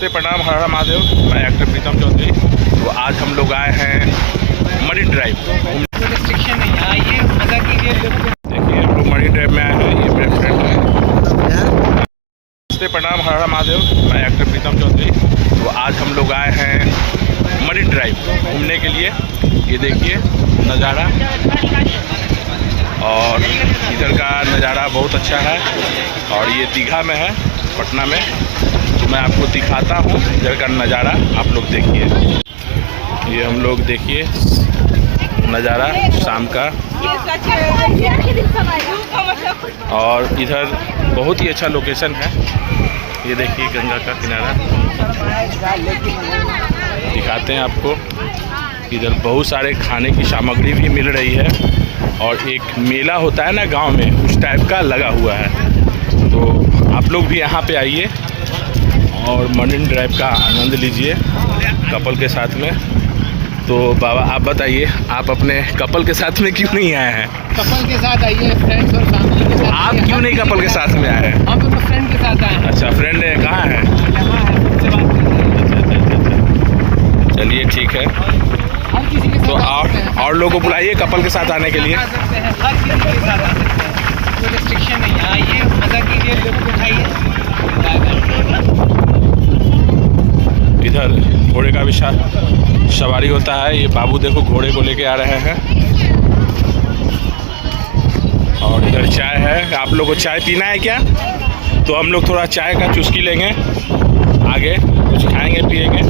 नमस्ते, प्रणाम, हर हर महादेव। मैं एक्टर प्रीतम चौधरी। तो आज हम लोग आए हैं मरीन ड्राइव। देखिए हम लोग मरीन ड्राइव में आए हैं। ये मेरे फ्रेंड है। नमस्ते, प्रणाम, हर हर महादेव। मैं एक्टर प्रीतम चौधरी। तो आज हम लोग आए हैं मरीन ड्राइव घूमने के लिए। ये देखिए नज़ारा, और इधर का नज़ारा बहुत अच्छा है। और ये दीघा में है, पटना में। तो मैं आपको दिखाता हूँ इधर का नज़ारा, आप लोग देखिए। ये हम लोग देखिए नज़ारा शाम का, और इधर बहुत ही अच्छा लोकेशन है। ये देखिए गंगा का किनारा, दिखाते हैं आपको। इधर बहुत सारे खाने की सामग्री भी मिल रही है, और एक मेला होता है ना गांव में, उस टाइप का लगा हुआ है। तो आप लोग भी यहाँ पे आइए और मरीन ड्राइव का आनंद लीजिए कपल के साथ में। तो बाबा आप बताइए, आप अपने कपल के साथ में क्यों नहीं आए हैं? कपल के साथ आइए, फ्रेंड्स और फैमिली के साथ। आप क्यों नहीं कपल के साथ में आए हैं? हम दोनों फ्रेंड के साथ आए हैं। अच्छा, फ्रेंड कहाँ है? चलिए ठीक है। हर किसी के तो साथ और लोगों को बुलाइए कपल के साथ आने के लिए। आ सकते हैं, हर किसी के साथ आ सकते हैं, कोई रिस्ट्रिक्शन नहीं है। आइए, मजा कीजिए, लुत्फ उठाइए। इधर घोड़े का भी सवारी होता है। ये बाबू देखो घोड़े को लेके आ रहे हैं। और इधर चाय है। आप लोग को चाय पीना है क्या? तो हम लोग थोड़ा चाय का चुस्की लेंगे, आगे कुछ खाएंगे पिएंगे,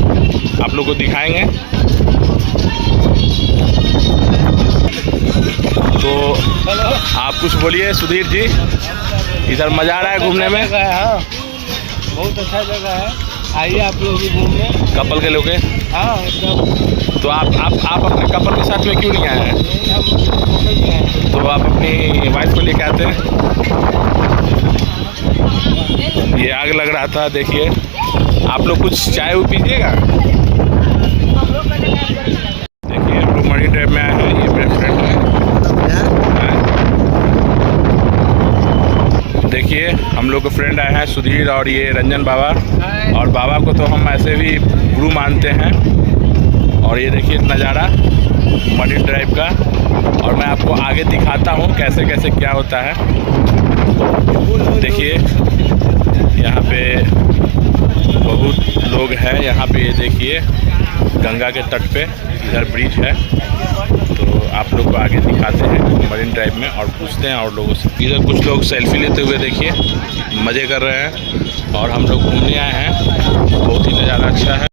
आप लोग को दिखाएंगे। तो आप कुछ बोलिए सुधीर जी। इधर मज़ा आ रहा है घूमने में? बहुत अच्छा जगह है, आइए आप लोग भी घूमने। कपल के लोग हैं? हाँ एकदम। तो आप अपने कपल के साथ में क्यों नहीं आए हैं? हम तो आप अपनी वाइफ को लेके आते हैं। ये आग लग रहा था, देखिए। आप लोग कुछ चाय वो पीजिएगा। देखिए हम लोग मरीन ड्राइव में आए हैं। ये मेरे फ्रेंड है। देखिए हम लोग के फ्रेंड आए हैं, सुधीर और ये रंजन बाबा। और बाबा को तो हम ऐसे भी गुरु मानते हैं। और ये देखिए नज़ारा मरीन ड्राइव का, और मैं आपको आगे दिखाता हूँ कैसे कैसे क्या होता है। देखिए यहाँ पे बहुत लोग हैं। यहाँ पे ये देखिए गंगा के तट पे इधर ब्रिज है। तो आप लोग को आगे दिखाते हैं मरीन ड्राइव में, और पूछते हैं और लोगों से। इधर कुछ लोग सेल्फी लेते हुए देखिए मज़े कर रहे हैं, और हम लोग घूमने आए हैं। बहुत ही नज़ारा अच्छा है।